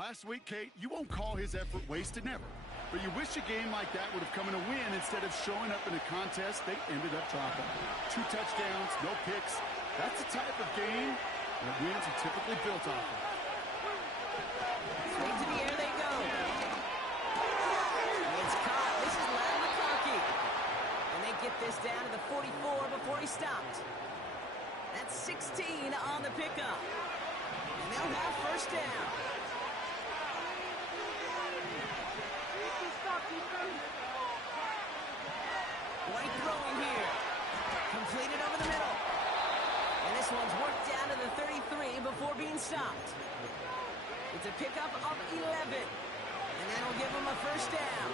Last week, Kate, you won't call his effort wasted, never. But you wish a game like that would have come in a win instead of showing up in a contest they ended up dropping. 2 touchdowns, no picks. That's the type of game that wins are typically built off of. Straight to the air they go. It's caught. This is Ladd McConkey. And they get this down to the 44 before he stopped. That's 16 on the pickup. And they'll have first down. White throwing here. Completed over the middle. And this one's worked down to the 33 before being stopped. It's a pickup of 11. And that'll give them a first down.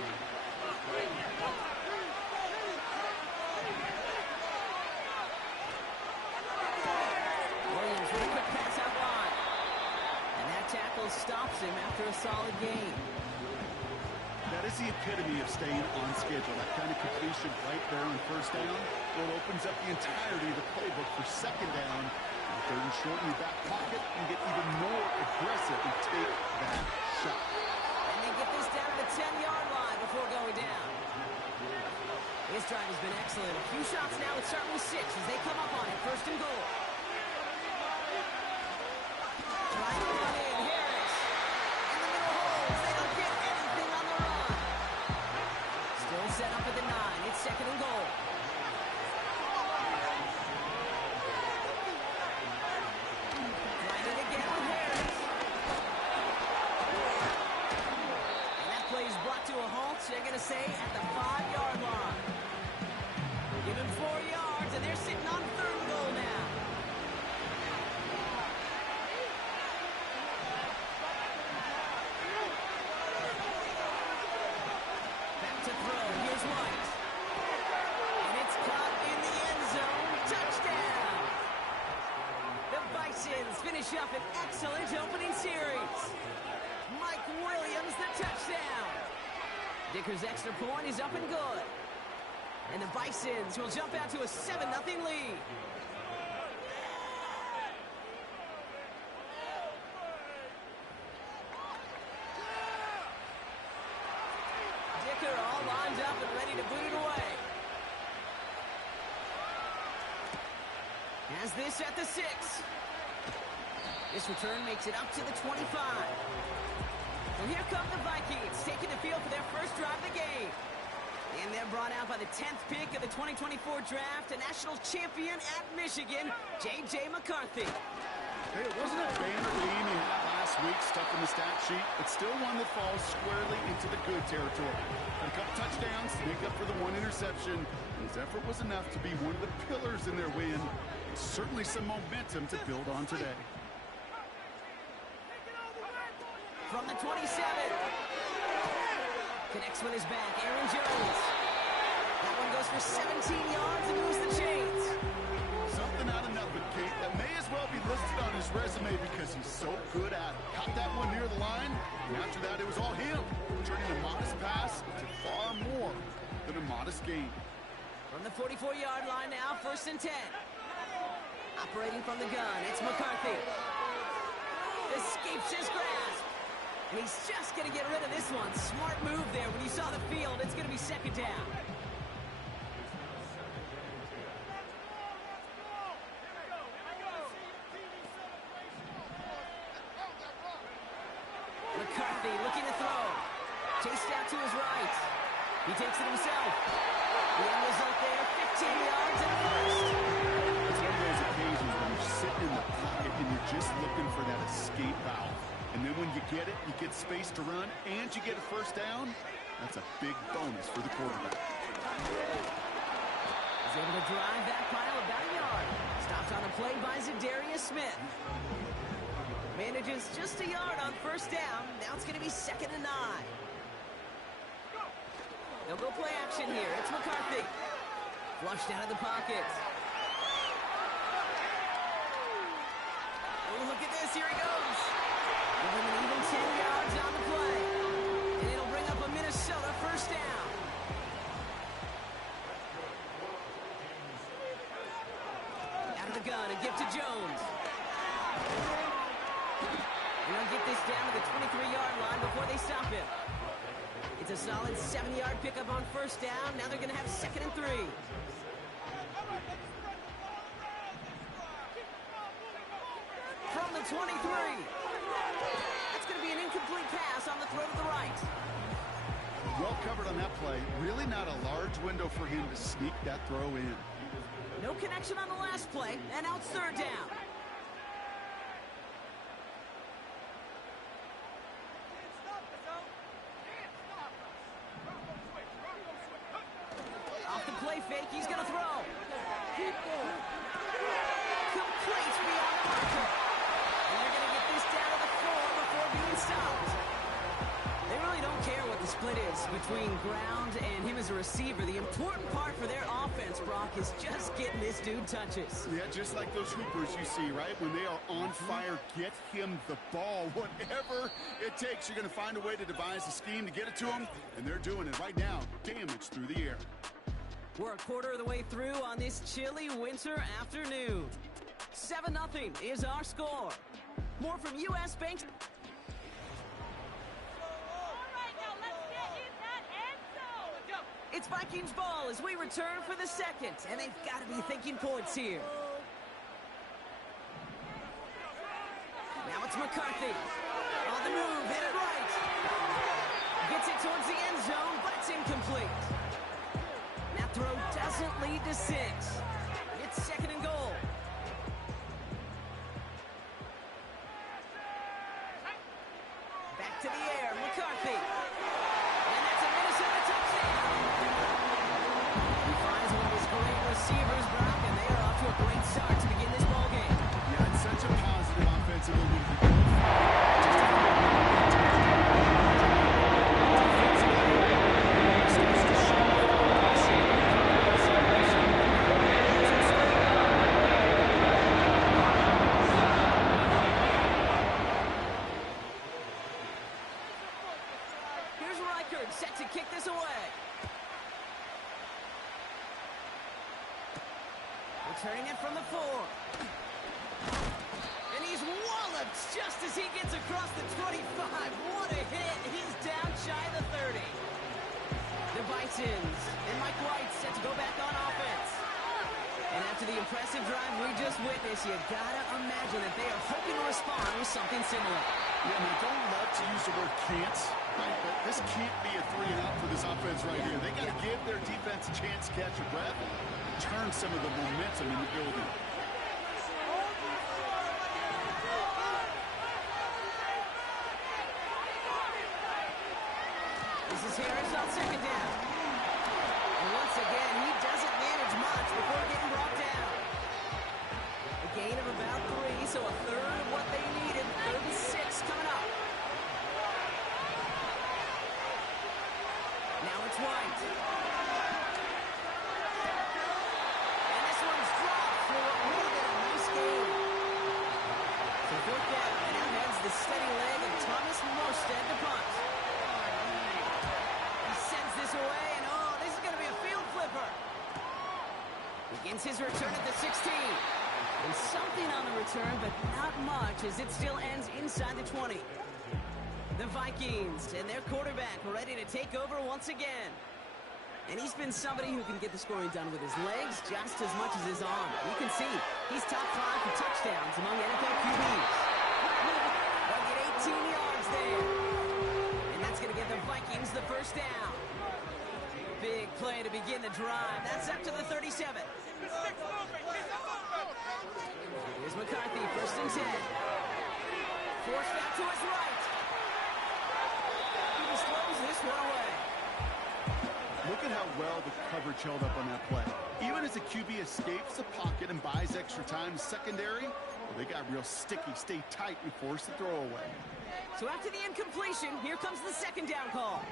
Williams with a quick pass out wide. And that tackle stops him after a solid gain. That is the epitome of staying on schedule. That kind of completion right there on first down, well, opens up the entirety of the playbook for second down. And third and short in your back pocket, and get even more aggressive and take that shot. And they get this down to the 10-yard line before going down. This drive has been excellent. A few shots now with certainly 6 as they come up on it. First and goal. Trying to run in. Harris. In the middle holes. They don't get anything on the run. Still set up at the 9. It's second and goal. Trying it again with Harris. And that play is brought to a halt. They're going to say at the 5-yard line. Give him 4 yards, and they're sitting on third and goal now. Back to throw. Here's White. And it's caught in the end zone. Touchdown! The Bisons finish up an excellent opening series. Mike Williams, the touchdown. Dicker's extra point is up and good. And the Bisons will jump out to a 7-0 lead. Dicker all lined up and ready to boot it away. Has this at the 6. This return makes it up to the 25. Well, here come the Vikings, taking the field for their first drive of the game. And they're brought out by the 10th pick of the 2024 draft, a national champion at Michigan, J.J. McCarthy. Hey, it wasn't a banner game he had last week stuck in the stat sheet, but still one that falls squarely into the good territory. Had a couple touchdowns to make up for the 1 interception. His effort was enough to be one of the pillars in their win. And certainly some momentum to build on today. From the 27. Connects with his back, Aaron Jones. That one goes for 17 yards and moves the chains. Something out of nothing, Kate, that may as well be listed on his resume because he's so good at it. Caught that one near the line, and after that it was all him, turning a modest pass to far more than a modest gain. From the 44-yard line now, first and 10. Operating from the gun, it's McCarthy. Escapes his grasp. And he's just going to get rid of this one. Smart move there. When you saw the field, it's going to be second down. McCarthy looking to throw. Chased out to his right. He takes it himself. The end result there, 15 yards and a first. It's one of those occasions when you're sitting in the pocket and you're just looking for that escape valve. And then when you get it, you get space to run, and you get a first down. That's a big bonus for the quarterback. He's able to drive that pile about a yard. Stopped on a play by Zadarius Smith. Manages just a yard on first down. Now it's going to be second and 9. They'll go play action here. It's McCarthy. Flushed out of the pocket. Oh, look at this. Here he goes. Give him an even 10 yards on the play. And it'll bring up a Minnesota first down. Out of the gun, a gift to Jones. And they'll get this down to the 23-yard It's a solid 7-yard pickup on first down. Now they're going to have 2nd and 3. From the 23. That's going to be an incomplete pass on the throw to the right. Well covered on that play. Really not a large window for him to sneak that throw in. No connection on the last play, and now it's 3rd down. Off the play fake, he's going to throw. Complete beyond the marker. And they're going to get this down to the 4 before being stopped. They really don't care what the split is between ground and him as a receiver. The important part for their offense, Brock, is just getting this dude touches. Yeah, just like those hoopers you see, right? When they are on fire, get him the ball. Whatever it takes, you're going to find a way to devise a scheme to get it to him, and they're doing it right now. Damage through the air. We're a quarter of the way through on this chilly winter afternoon. 7-0 is our score. More from U.S. Bank. It's Vikings ball as we return for the 2nd, and they've got to be thinking points here. Now it's McCarthy. On the move, hit it right. Gets it towards the end zone, but it's incomplete. That throw doesn't lead to 6. It's 2nd and goal. Back to the air, McCarthy. And that's a Minnesota touchdown. He finds one of his great receivers, Brock, and they are off to a great start to begin this ball game. Yeah, it's such a positive offensive movement. Here's Reichard set to kick this away. Returning it from the 4. And he's walloped just as he gets across the 25. What a hit. He's down shy of the 30. The Bisons and Mike White set to go back on offense. And after the impressive drive we just witnessed, you gotta imagine that they are hoping to respond with something similar. Yeah, I don't love to use the word can't, right? But this can't be a 3-and-out for this offense right here. They got to give their defense a chance to catch a breath, turn some of the momentum in the building. This is Harris on 2nd down. And once again, he doesn't manage much before getting brought down. A gain of about 3, so a third of what they needed. 3rd and 6 coming up. Now it's White. And this one's dropped for what would have been a nice game. So 4th down, and now heads the steady leg of Thomas Morstead to punt. He sends this away, and oh, this is going to be a field flipper. Begins his return at the 16. And something on the return, but not much, as it still ends inside the 20. The Vikings and their quarterback ready to take over once again. And he's been somebody who can get the scoring done with his legs just as much as his arm. You can see he's top 5 for touchdowns among NFL QBs. They'll get 18 yards there. And that's going to get the Vikings the first down. Big play to begin the drive. That's up to the 37. Here's McCarthy, 1st and 10. Forced out to his right. He just throws this one away. Look at how well the coverage held up on that play. Even as the QB escapes the pocket and buys extra time in secondary, well, they got real sticky, stay tight, and force the throw away. So after the incompletion, here comes the 2nd down call.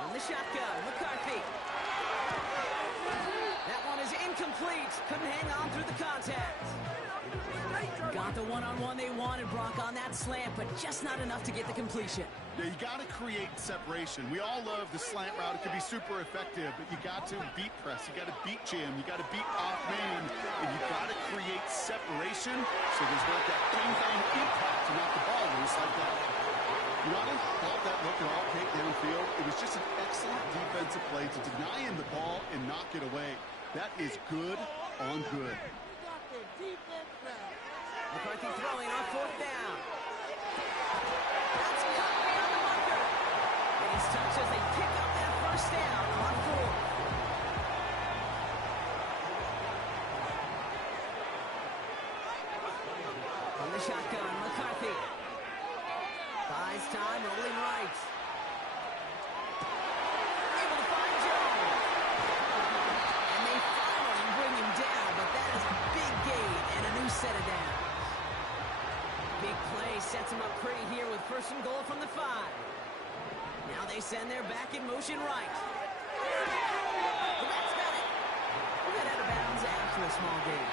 From the shotgun, McCarthy. That one is incomplete. Couldn't hang on through the contact. Got the one-on-one they wanted, Brock, on that slant, but just not enough to get the completion. Yeah, you got to create separation. We all love the slant route. It can be super effective, but you got to beat press. You got to beat jam. You got to beat off man, and you got to create separation so there's not that bang-bang impact to knock the ball loose like that. You want it? Ball that look at all, Kate, downfield. It was just an excellent defensive play to deny him the ball and knock it away. That is good on good. McCarthy throwing on 4th down. That's caught on the marker. And he's touched as they pick up that 1st down on 4th. From the shotgun, McCarthy. Buys time, rolling right. Able to find Jones. And they finally bring him down, but that is a big gain and a new set of downs. Big play sets him up pretty here with 1st and goal from the 5. Now they send their back in motion right. The Mets got it. We got out of bounds after a small gain.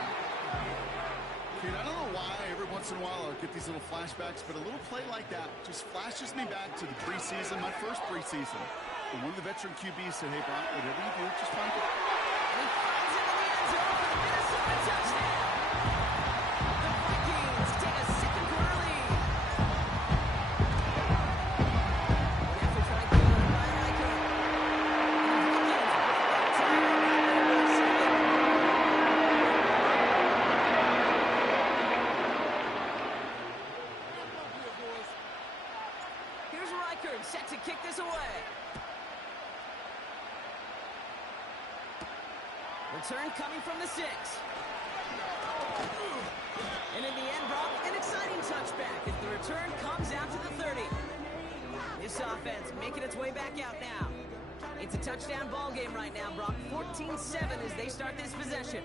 Kate, I don't know why every once in a while I'll get these little flashbacks, but a little play like that just flashes me back to the preseason, my first preseason. And one of the veteran QBs said, hey, Brock, whatever you do, just find it. And he finds it in the end zone for the Minnesota touchdown. The Vikings take a 2nd quarter lead. An effort tried good by Riker. And the Vikings brought that time back over 2nd. Here's Riker set to kick this away. Return coming from the 6. And in the end, Brock, an exciting touchback as the return comes out to the 30. This offense making its way back out now. It's a touchdown ball game right now, Brock. 14-7 as they start this possession.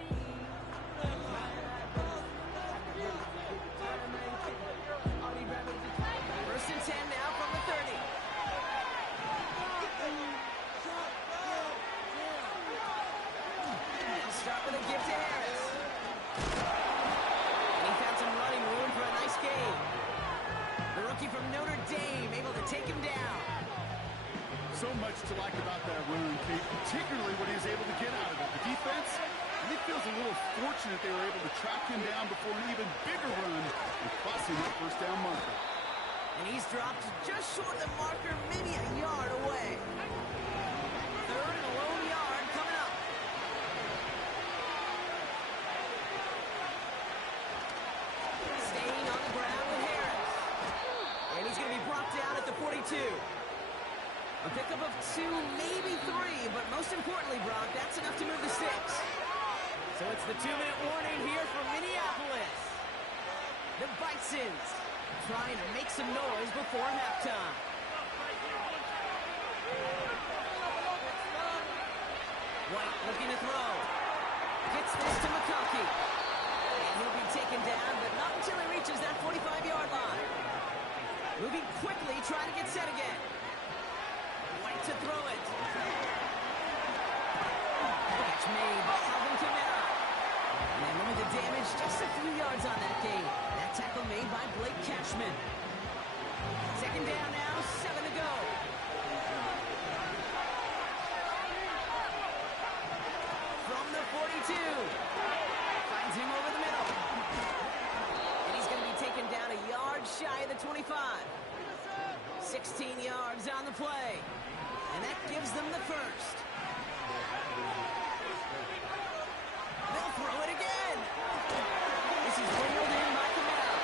1st and 10 now from the 30. Start with a give to Harris. And he found some running room for a nice gain. The rookie from Notre Dame able to take him down. So much to like about that run, Kate, particularly what he was able to get out of it. The defense, I think, feels a little fortunate they were able to track him down before an even bigger run and crossing that 1st down marker. And he's dropped just short of the marker, maybe a yard away. 3rd and a lone yard coming up. Staying on the ground with Harris. And he's going to be brought down at the 42. A pickup of 2, maybe 3, but most importantly, Brock, that's enough to move the sticks. So it's the 2-minute warning here for Minneapolis. The Bisons trying to make some noise before halftime. White looking to throw. Gets this to McConkey. And he'll be taken down, but not until he reaches that 45-yard line. Moving quickly, trying to get set again. White to throw it. Catch made by Alvin Kamara. And they limit the damage, just a few yards on that gain. That tackle made by Blake Cashman. 2nd down now, 7 to go. From the 42. Finds him over the middle. And he's going to be taken down a yard shy of the 25. 16 yards on the play. And that gives them the 1st. They'll throw it again. This is wheeled in by Kamara.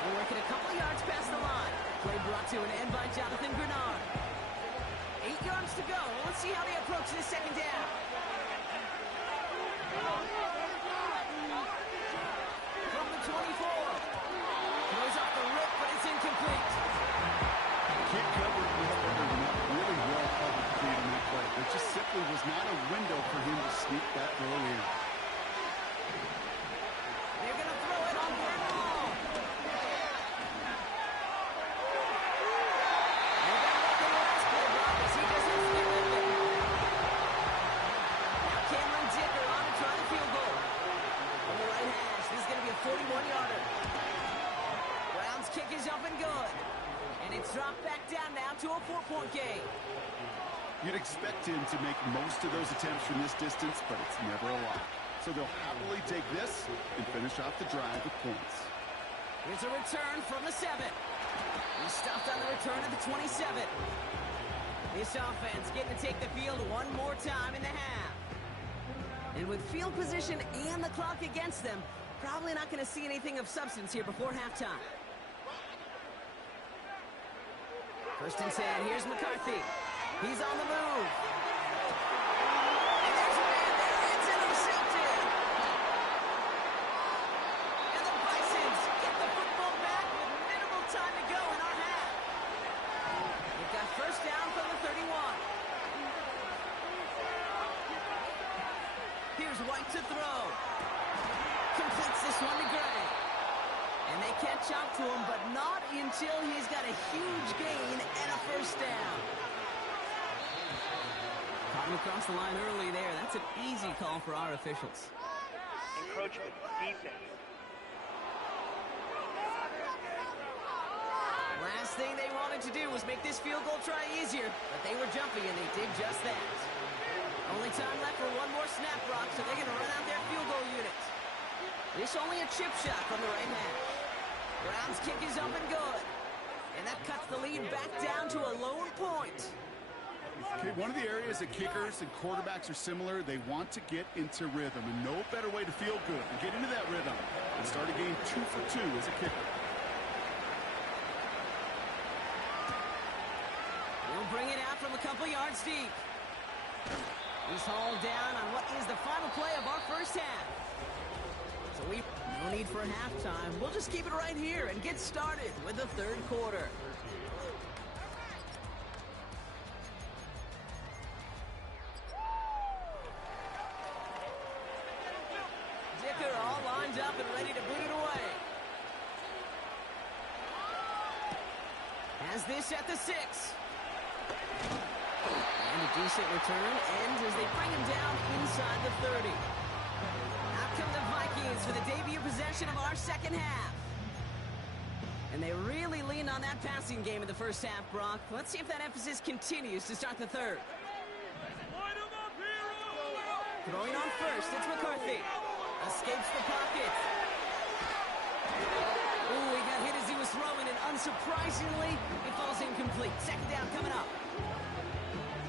They're working a couple yards past the line. Play brought to an end by Jonathan Grenard. 8 yards to go. Let's see how they approach this 2nd down. From the 24. Goes off the rip, but it's incomplete. Kick covered was better than that. Really well covered Kate on that play. There just simply was not a window for him to sneak that throw in. They're going to throw it on Bernal. They're going to look at the last play, Brock, as he just has to get rid of it. Now Cameron Dicker on to try the field goal. From the right hash, this is going to be a 41-yarder. Brown's kick is up and good. And it's dropped back down now to a 4-point game. You'd expect him to make most of those attempts from this distance, but it's never a lot. So they'll happily take this and finish off the drive with points. Here's a return from the 7. He's stopped on the return at the 27. This offense getting to take the field one more time in the half. And with field position and the clock against them, probably not going to see anything of substance here before halftime. First and 10, here's McCarthy. He's on the move. And there's a man there, it's intercepted. And the Bisons get the football back with minimal time to go in our half. They've got first down from the 31. Here's White to throw. Completes this one to Gray. And they catch up to him, but not until he's got a huge gain and a first down. Caught him across the line early there. That's an easy call for our officials. Encroachment, defense. Last thing they wanted to do was make this field goal try easier, but they were jumpy and they did just that. Only time left for one more snap, Brock, so they're going to run out their field goal unit. This only a chip shot from the right hash. Brown's kick is up and good. And that cuts the lead back down to a lone point. Okay, one of the areas that kickers and quarterbacks are similar, they want to get into rhythm. And no better way to feel good and get into that rhythm and start a game 2 for 2 as a kicker. He'll bring it out from a couple yards deep. He's hauled down on what is the final play of our first half. So no need for halftime. We'll just keep it right here and get started with the third quarter. Dicker all lined up and ready to boot it away. Has this at the 6. And a decent return ends as they bring him down inside the 30. Out come the Vikings for the debut possession of our second half. And they really leaned on that passing game in the first half, Brock. Let's see if that emphasis continues to start the third. Throwing on first, it's McCarthy. Escapes the pocket. Ooh, he got hit as he was throwing, and unsurprisingly, it falls incomplete. Second down coming up.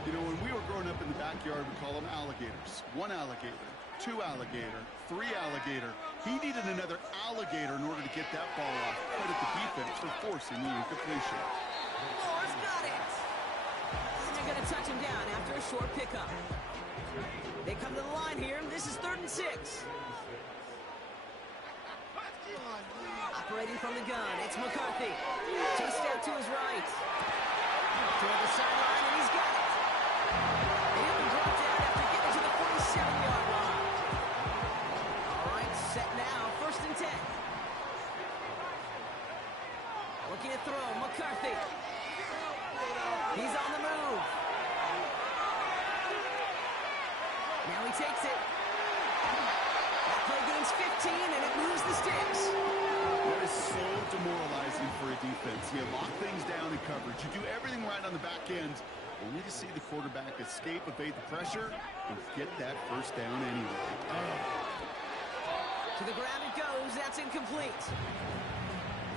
You know, when we were growing up in the backyard, we call them alligators. 1 alligator, 2 alligator, 3 alligator. He needed another alligator in order to get that ball off. Credit the defense for forcing the incompletion. Moore's got it. And they're going to touch him down after a short pickup. They come to the line here. This is 3rd and 6. Operating from the gun, it's McCarthy. Chased out to his right. Toward the sideline, and he's got it. He'll be brought down after getting to the 47-yard line. All right, set now, 1st and 10. Looking to throw, McCarthy. He's on the move. Now he takes it. That play gains 15, and it moves the sticks. That is so demoralizing for a defense. You lock things down in coverage. You do everything right on the back end, only to see the quarterback escape, evade the pressure, and get that first down anyway. To the ground it goes. That's incomplete.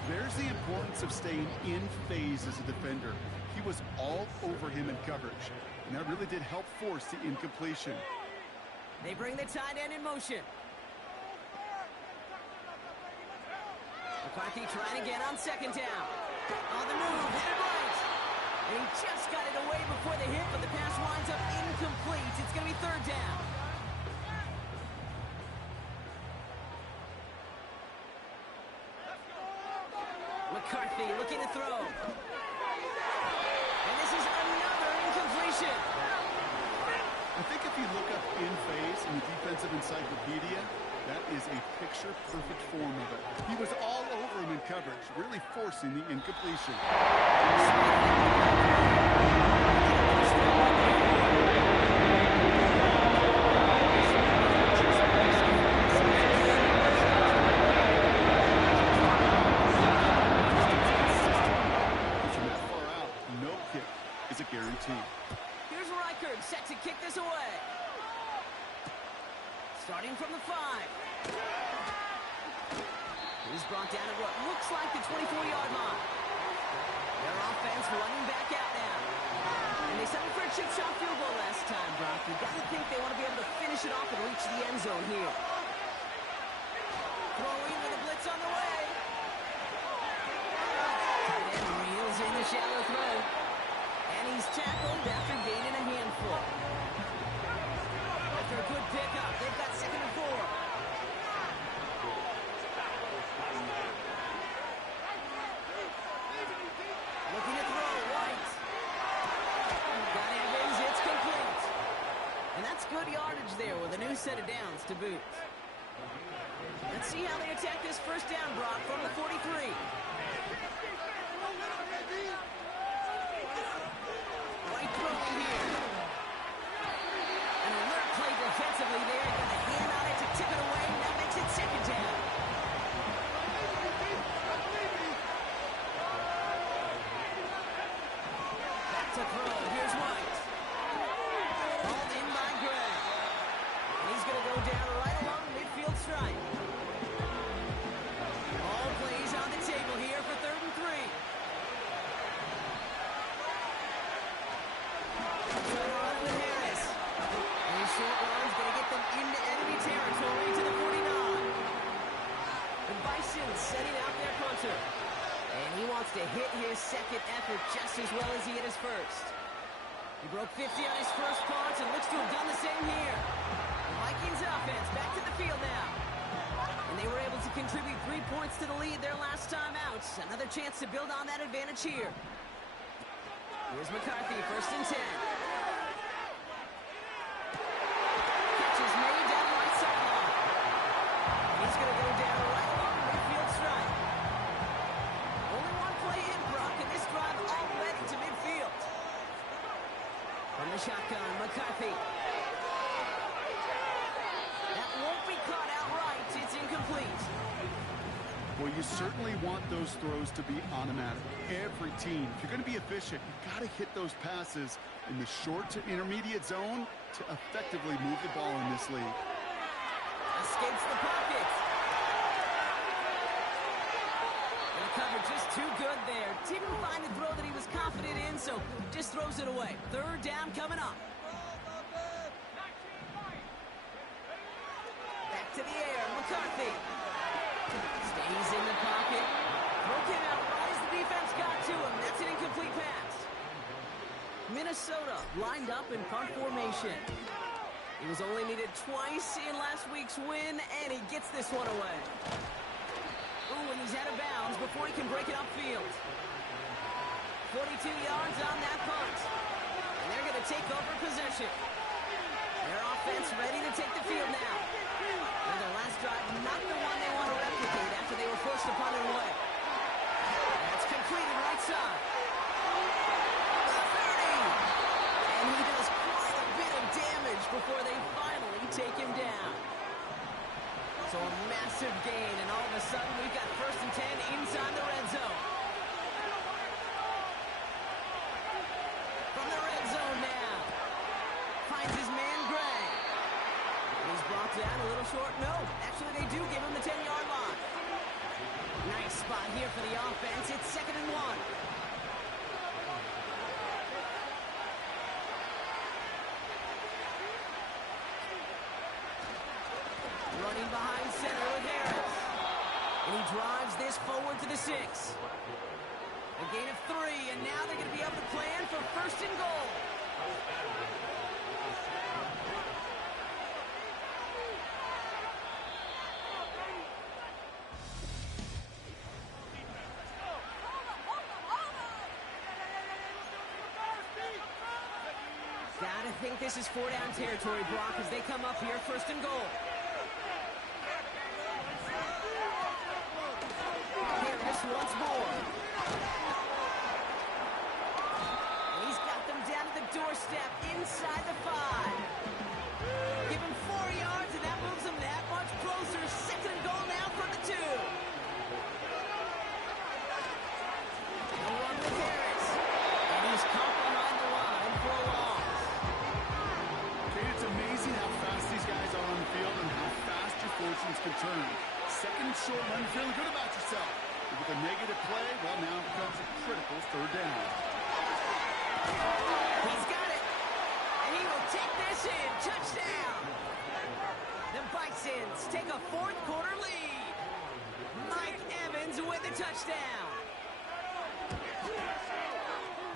There's the importance of staying in phase as a defender. He was all over him in coverage, and that really did help force the incompletion. They bring the tight end in motion. McCarthy trying again on 2nd down. On the move, headed right. And he just got it away before the hit, but the pass winds up incomplete. It's going to be 3rd down. McCarthy looking to throw. And this is another incompletion. I think if you look up in phase in the defensive encyclopedia, that is a picture-perfect form of it. He was all over him in coverage, really forcing the incompletion. From that far out, no kick is a guarantee. Here's Reichard set to kick this away. Starting from the 5. He's brought down at what looks like the 24-yard line. shot field goal last time, Brock. You got to think they want to be able to finish it off and reach the end zone here. Throwing with a blitz on the way. Tight end reels in the shallow throw. And he's tackled after gaining a handful. After a good pickup, they've got 2nd and 4. Looking to throw, White. Got Evans, it's complete. And that's good yardage there with a new set of downs to boot. Let's see how they attack this first down, Brock, from the 43. White throwing here. An alert play defensively there. Got a hand on it to tip it away. That makes it 2nd down. Back to throw. Here's White. Called in by Gray. And he's going to go down right along the midfield stripe. All plays on the table here for 3rd and 3. Run with Harris. And his short run's going to get them into enemy territory to the 49. The Bisons setting out their punter. And he wants to hit his 2nd effort just as well as he hit his 1st. He broke 50 on his first punt and looks to have done the same here. The Vikings offense back to the field now. And they were able to contribute 3 points to the lead their last time out. Another chance to build on that advantage here. Here's McCarthy, 1st and 10. Catch is made down the right sideline. He's going to go down right along the midfield stripe. Only one play in, Brock, and this drive already to midfield. From the shotgun, McCarthy. That won't be caught outright. It's incomplete. Well, you certainly want those throws to be automatic. Every team, if you're going to be efficient, you've got to hit those passes in the short to intermediate zone to effectively move the ball in this league. Escapes the pocket. And the cover just too good there. Didn't find the throw that he was confident in, so just throws it away. 3rd down coming up. Back to the air, McCarthy. Stays in the pocket. Throw came out right as the defense got to him. That's an incomplete pass. Minnesota lined up in punt formation. He was only needed twice in last week's win, and he gets this one away. Ooh, and he's out of bounds before he can break it upfield. 42 yards on that punt. And they're going to take over possession. Their offense ready to take the field now. And their last drive, not the one they want to replicate after they were forced to punt it away. That's completed right side. 30! And he does quite a bit of damage before they finally take him down. So a massive gain, and all of a sudden we've got 1st and 10 inside the red zone. From the red zone now. Finds his man Gray. And he's brought down a little short. No, actually they do give him the 10-yard line. Nice spot here for the offense. It's 2nd and 1. Running behind center with Harris. And he drives this forward to the 6. A gain of 3, and now they're going to be able to plan for 1st and goal. Gotta think this is 4-down territory, Brock, as they come up here 1st and goal. Harris once more. And he's got them down to the doorstep inside the 5. Give him 4 yards, and that moves them that much closer. 2nd and goal now from the 2. The run with Harris. And he's caught behind the line for a loss. Okay, it's amazing how fast these guys are on the field and how fast your fortunes can turn. 2nd and short when you're feeling good about yourself. With a negative play, well, now it becomes a critical 3rd down. He's got it. take this in. Touchdown. The Bisons take a fourth quarter lead. Mike Evans with the touchdown.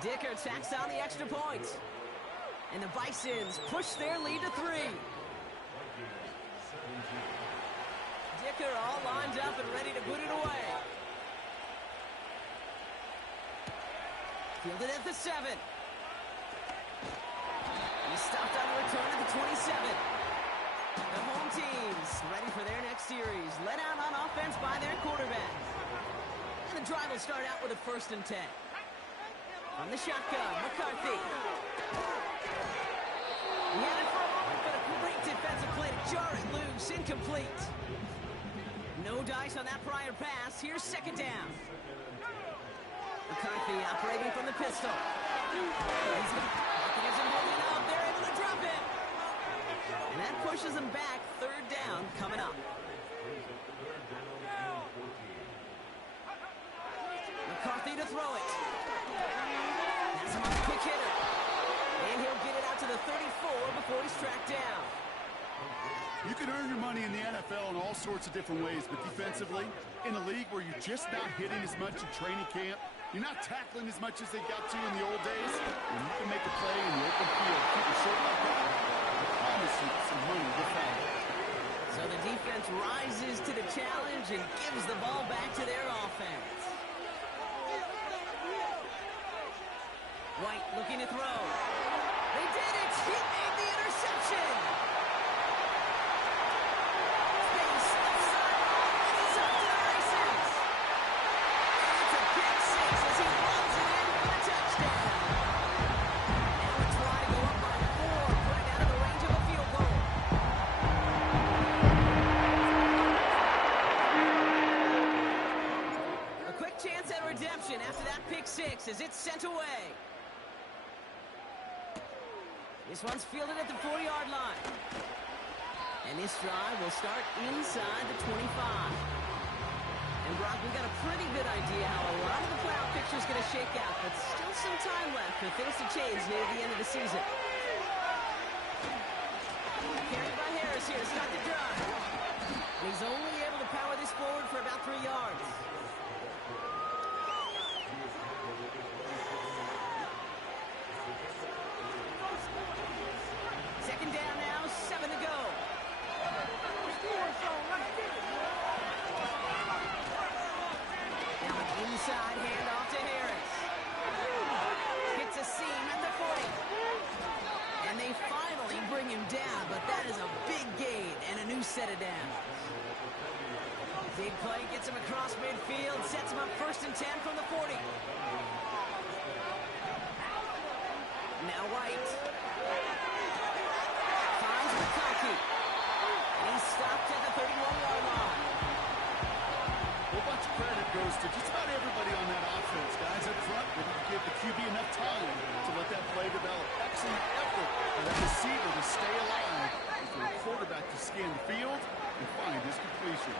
Dicker tacks on the extra point. And the Bisons push their lead to 3. Dicker all lined up and ready to put it away. Fielded at the 7. He's stopped on the return at the 27. The home team's ready for their next series. Let out on offense by their quarterback. And the drive will start out with a 1st and 10. From the shotgun, McCarthy. He had it for a moment, but a great defensive play to jar it loose. Incomplete. No dice on that prior pass. Here's 2nd down. McCarthy operating from the pistol. He's got mechanism holding up. They're able to drop it. And that pushes him back. 3rd down coming up. McCarthy to throw it. That's him on the quick hitter. And he'll get it out to the 34 before he's tracked down. You can earn your money in the NFL in all sorts of different ways, but defensively, in a league where you're just not hitting as much in training camp, you're not tackling as much as they got to in the old days, and you can make a play in the open field, keep it short like that, I promise you some money will follow. So the defense rises to the challenge and gives the ball back to their offense. White looking to throw. They did it! He made the interception! Space left sideline, and he's off to the races! And it's a pick 6 as he runs it in for the touchdown! Now it's trying to go up by 4, put it out of the range of a field goal. A quick chance at redemption after that pick 6 as it's sent away. This one's fielded at the 40-yard line. And this drive will start inside the 25. And Brock, we've got a pretty good idea how a lot of the playoff picture is going to shake out, but still some time left for things to change near the end of the season. Carried by Harris here to start the drive. And he's only able to power this forward for about 3 yards. Second down now, 7 to go. Now an inside handoff to Harris. Hits a seam at the 40. And they finally bring him down, but that is a big gain and a new set of downs. Big play gets him across midfield, sets him up 1st and 10 from the 40. Now White. Finds McCarthy. And he's stopped at the 31-yard line. A bunch of credit goes to just about everybody on that offense. Guys up front, they didn't give the QB enough time to let that play develop. Excellent effort for that receiver to stay alive and for the quarterback to scan the field and find his completion.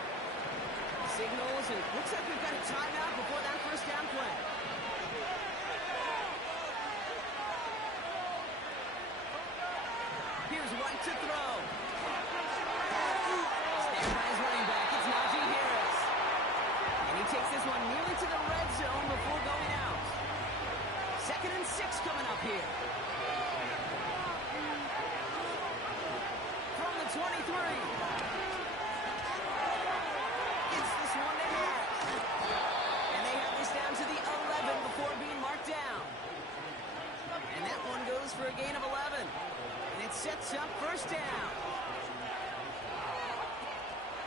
Signals, and it looks like we've got a timeout before that 1st down play. Here's White to throw. Stand by his running back. It's Najee Harris. And he takes this one nearly to the red zone before going out. 2nd and 6 coming up here. From the 23. Gets this one to Harris. And they have this down to the 11 before being marked down. And that one goes for a gain of 11. And it sets up 1st down.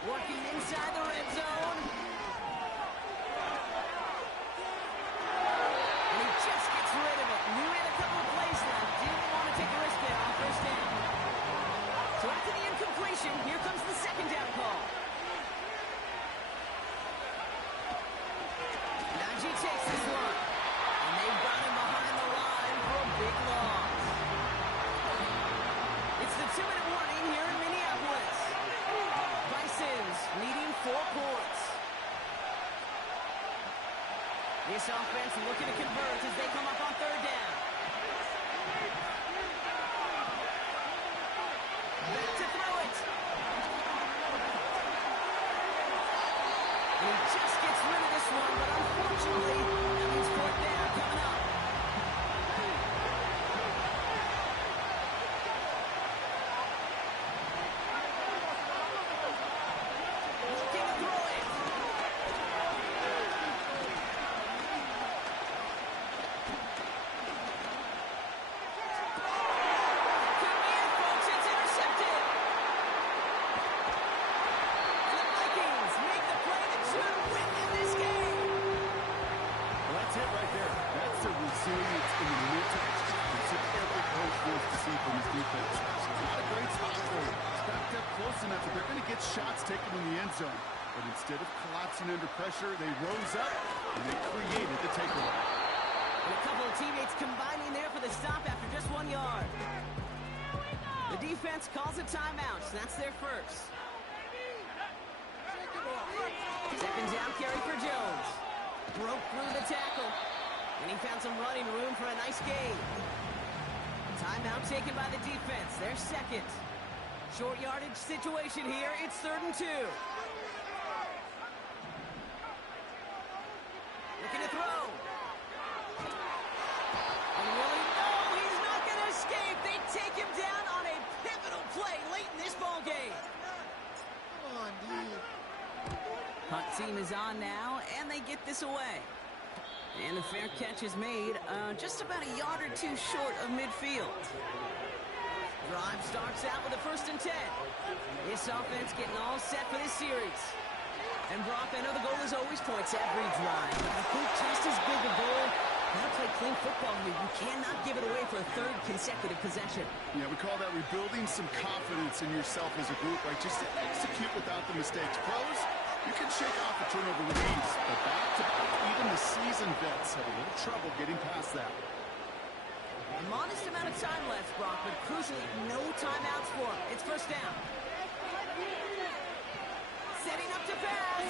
Working inside the red zone. And he just gets rid of it. Knew he had a couple of plays left. Didn't want to take a risk there on 1st down. So after the incompletion, here comes the 2nd down call. Najee takes this one. And they've got him behind the line for a big loss. It's the 2-minute warning here in Minneapolis. Bisons leading 4 points. This offense looking to convert as they come up on 3rd down. one, but unfortunately, that means fourth down coming up. Looking to throw it. Could be it, folks. It's intercepted. And the Vikings make the play that should win them this game. Well, that's it right there. That's the resilience in the mental toughness that every coach wants to see from his defense. Not a great spot for him. It's backed up close enough that they're going to get shots taken in the end zone. But instead of collapsing under pressure, they rose up and they created the takeaway. And a couple of teammates combining there for the stop after just 1 yard. The defense calls a timeout, so that's their first. Second down carry for Jones. Broke through the tackle. And he found some running room for a nice gain. Timeout taken by the defense. Their second. Short yardage situation here. It's 3rd and 2. Looking to throw. And really, no, he's not going to escape. They take him down on a pivotal play late in this ball game. Come on, dude. Punt team is on now, and they get this away. And the fair catch is made just about a yard or two short of midfield. Drive starts out with a 1st and 10. This offense getting all set for this series. And Brock, I know the goal is always points every drive, but I think just as big a goal, gotta play clean football here. You cannot give it away for a 3rd consecutive possession. Yeah, we call that rebuilding some confidence in yourself as a group, right? Just to execute without the mistakes. Pros, you can shake off a turnover with ease, but back-to-back, even the seasoned vets have a little trouble getting past that. A modest amount of time left, Brock, but crucially, no timeouts for him. It's 1st down. Setting up to pass.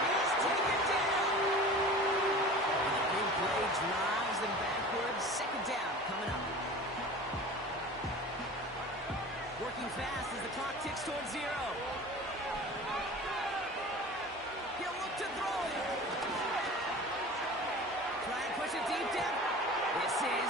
He's taken down. And the big play drives them backwards. 2nd down coming up. Working fast as the clock ticks towards 0. He'll look to throw. Try and push it deep down. This is